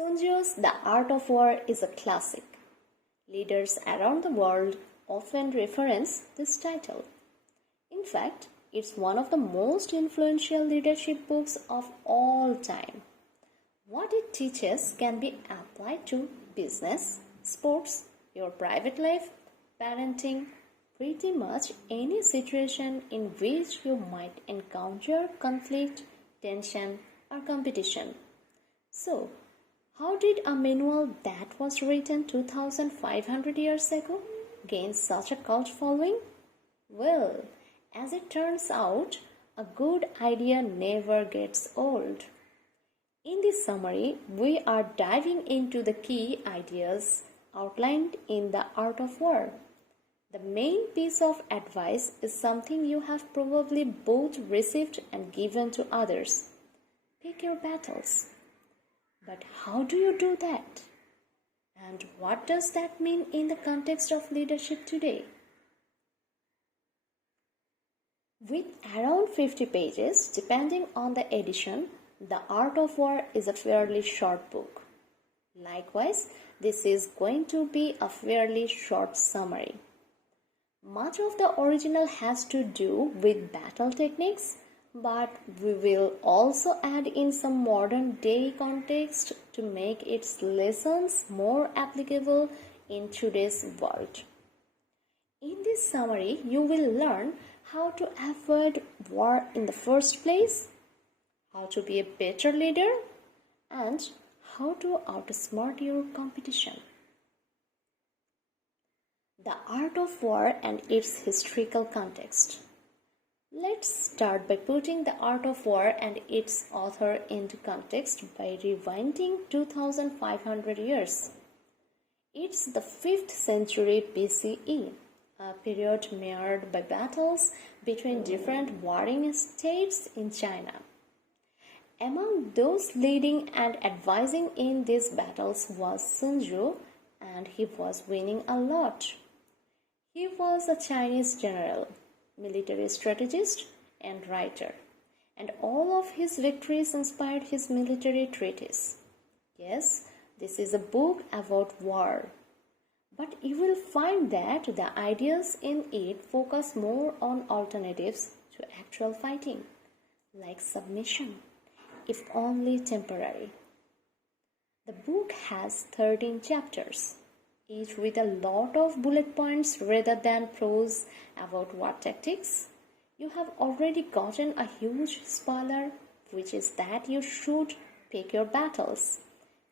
Sun Tzu's The Art of War is a classic. Leaders around the world often reference this title. In fact, it's one of the most influential leadership books of all time. What it teaches can be applied to business, sports, your private life, parenting, pretty much any situation in which you might encounter conflict, tension, or competition. So, how did a manual that was written 2500 years ago gain such a cult following? Well, as it turns out, a good idea never gets old. In this summary, we are diving into the key ideas outlined in The Art of War. The main piece of advice is something you have probably both received and given to others. Pick your battles. But how do you do that? And what does that mean in the context of leadership today? With around 50 pages, depending on the edition, The Art of War is a fairly short book. Likewise, this is going to be a fairly short summary. Much of the original has to do with battle techniques, but we will also add in some modern day context to make its lessons more applicable in today's world. In this summary, you will learn how to avoid war in the first place, how to be a better leader, and how to outsmart your competition. The Art of War and its historical context. Let's start by putting The Art of War and its author into context by rewinding 2500 years. It's the 5th century BCE, a period marred by battles between different warring states in China. Among those leading and advising in these battles was Sun Tzu, and he was winning a lot. He was a Chinese general, military strategist, and writer, and all of his victories inspired his military treatise. Yes, this is a book about war, but you will find that the ideas in it focus more on alternatives to actual fighting, like submission, if only temporary. The book has 13 chapters, each with a lot of bullet points rather than prose about war tactics. You have already gotten a huge spoiler, which is that you should pick your battles,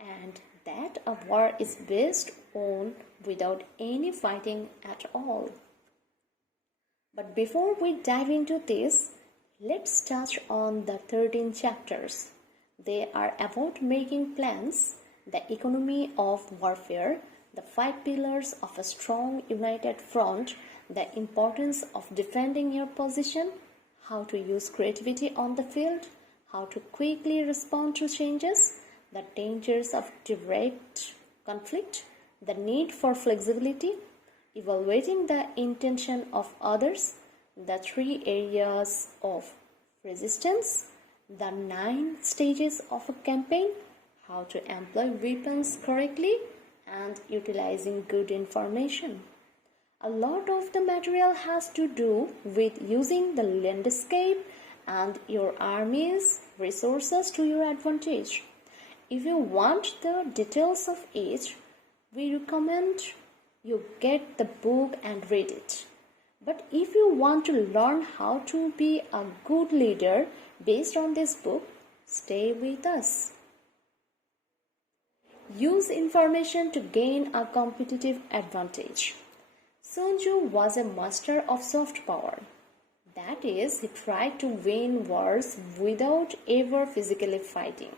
and that a war is based on without any fighting at all. But before we dive into this, let's touch on the 13 chapters. They are about making plans, the economy of warfare, the 5 pillars of a strong united front, the importance of defending your position, how to use creativity on the field, how to quickly respond to changes, the dangers of direct conflict, the need for flexibility, evaluating the intention of others, the 3 areas of resistance, the 9 stages of a campaign, how to employ weapons correctly, and utilizing good information. A lot of the material has to do with using the landscape and your army's resources to your advantage. If you want the details of each, we recommend you get the book and read it. But if you want to learn how to be a good leader based on this book, stay with us. Use information to gain a competitive advantage. Sun Tzu was a master of soft power. That is, he tried to win wars without ever physically fighting.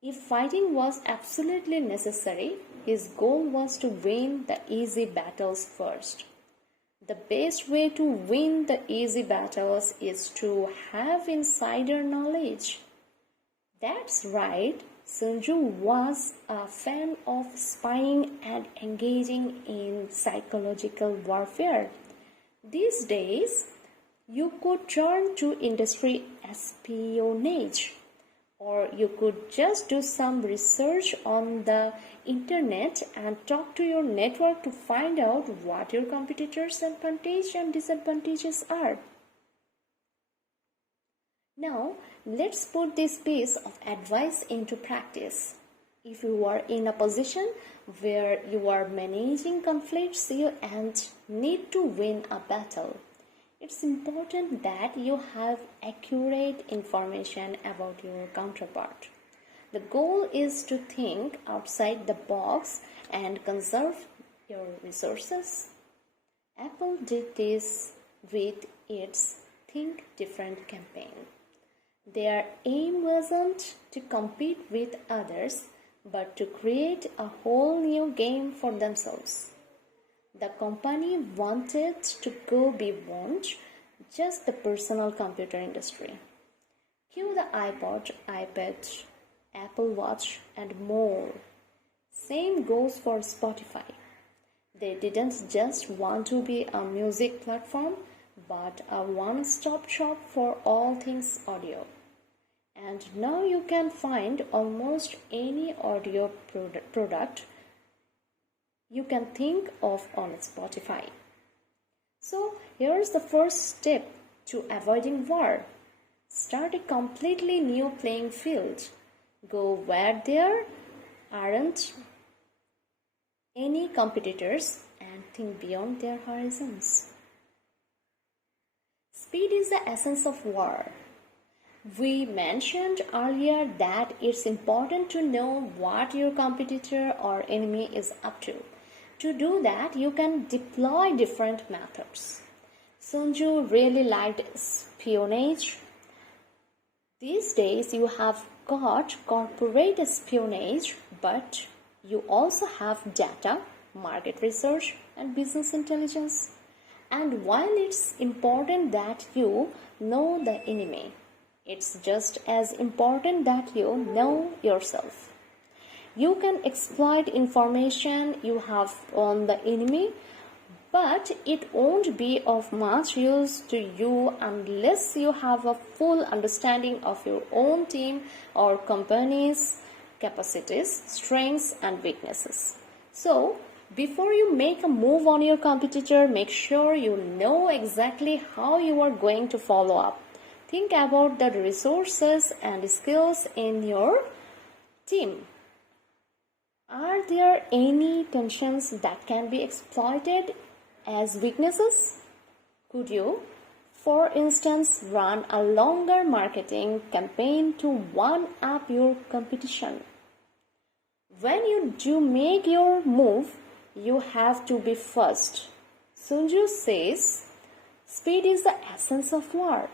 If fighting was absolutely necessary, his goal was to win the easy battles first. The best way to win the easy battles is to have insider knowledge. That's right, Sun Tzu was a fan of spying and engaging in psychological warfare. These days, you could turn to industry espionage. Or you could just do some research on the internet and talk to your network to find out what your competitors' advantages and disadvantages are. Now, let's put this piece of advice into practice. If you are in a position where you are managing conflicts and need to win a battle, it's important that you have accurate information about your counterpart. The goal is to think outside the box and conserve your resources. Apple did this with its Think Different campaign. Their aim wasn't to compete with others, but to create a whole new game for themselves. The company wanted to go beyond just the personal computer industry. Cue the iPod, iPad, Apple Watch, and more. Same goes for Spotify. They didn't just want to be a music platform, but a one-stop shop for all things audio. And now you can find almost any audio product you can think of on Spotify. So here's the first step to avoiding war. Start a completely new playing field. Go where there aren't any competitors and think beyond their horizons. Speed is the essence of war. We mentioned earlier that it's important to know what your competitor or enemy is up to. To do that, you can deploy different methods. Sun Tzu really liked espionage. These days, you have got corporate espionage, but you also have data, market research, and business intelligence. And while it's important that you know the enemy, it's just as important that you know yourself. You can exploit information you have on the enemy, but it won't be of much use to you unless you have a full understanding of your own team or company's capacities, strengths, and weaknesses. So, before you make a move on your competitor, make sure you know exactly how you are going to follow up. Think about the resources and skills in your team. Are there any tensions that can be exploited as weaknesses? Could you, for instance, run a longer marketing campaign to one-up your competition? When you do make your move, you have to be first. Sun Tzu says, speed is the essence of war.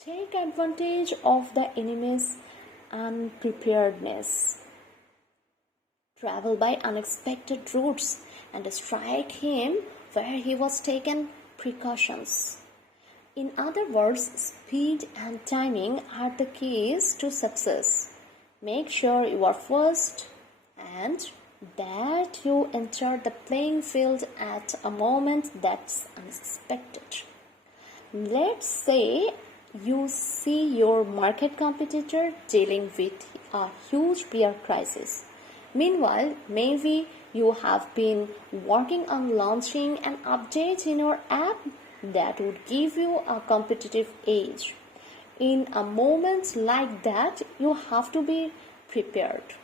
Take advantage of the enemy's unpreparedness. Travel by unexpected routes and strike him where he was taking precautions. In other words, speed and timing are the keys to success. Make sure you are first and that you enter the playing field at a moment that's unexpected. Let's say you see your market competitor dealing with a huge beer crisis. Meanwhile, maybe you have been working on launching an update in your app that would give you a competitive edge. In a moment like that, you have to be prepared.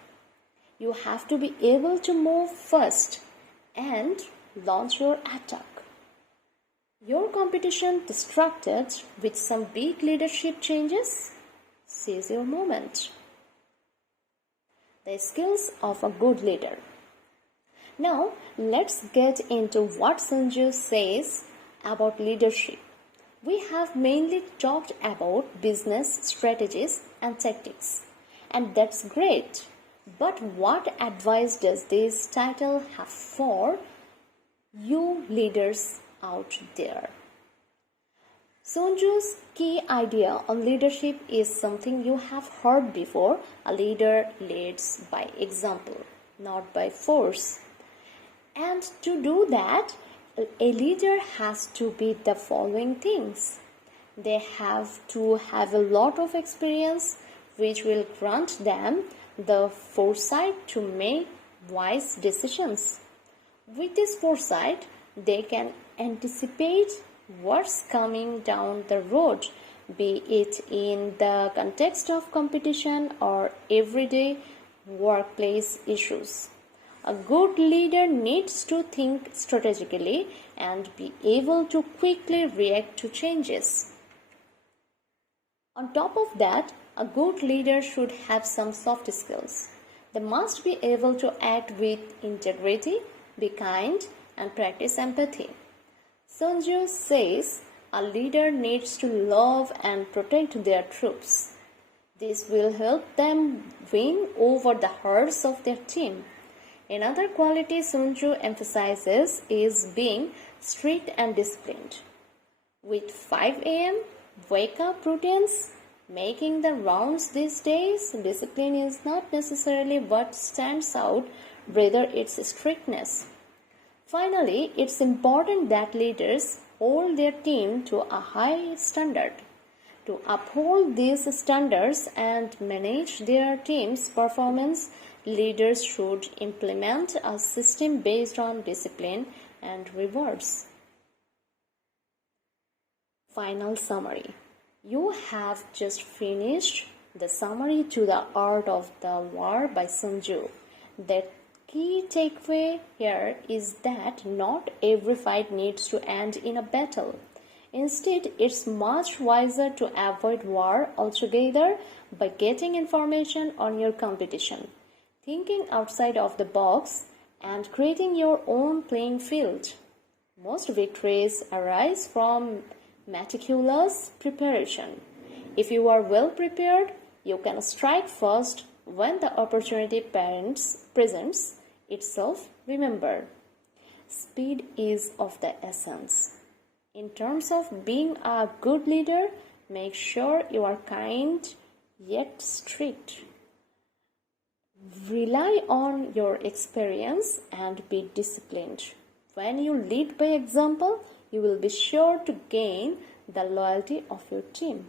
You have to be able to move first and launch your attack. Your competition distracted with some big leadership changes? Seize your moment. The skills of a good leader. Now, let's get into what Sun Tzu says about leadership. We have mainly talked about business strategies and tactics, and that's great. But what advice does this title have for you leaders out there? Sun Tzu's key idea on leadership is something you have heard before. A leader leads by example, not by force. And to do that, a leader has to be the following things. They have to have a lot of experience, which will grant them the foresight to make wise decisions. With this foresight, they can anticipate what's coming down the road, be it in the context of competition or everyday workplace issues. A good leader needs to think strategically and be able to quickly react to changes. On top of that, a good leader should have some soft skills. They must be able to act with integrity, be kind, and practice empathy. Sun Tzu says a leader needs to love and protect their troops. This will help them win over the hearts of their team. Another quality Sun Tzu emphasizes is being strict and disciplined. With 5 a.m. wake-up routines making the rounds these days, discipline is not necessarily what stands out, rather its strictness. Finally, it's important that leaders hold their team to a high standard. To uphold these standards and manage their team's performance, leaders should implement a system based on discipline and rewards. Final summary. You have just finished the summary to The Art of the War by Sun Tzu. The key takeaway here is that not every fight needs to end in a battle. Instead, it's much wiser to avoid war altogether by getting information on your competition, thinking outside of the box, and creating your own playing field. Most victories arise from meticulous preparation. If you are well prepared, you can strike first when the opportunity presents itself. Remember, speed is of the essence. In terms of being a good leader, make sure you are kind yet strict. Rely on your experience and be disciplined. When you lead by example, you will be sure to gain the loyalty of your team.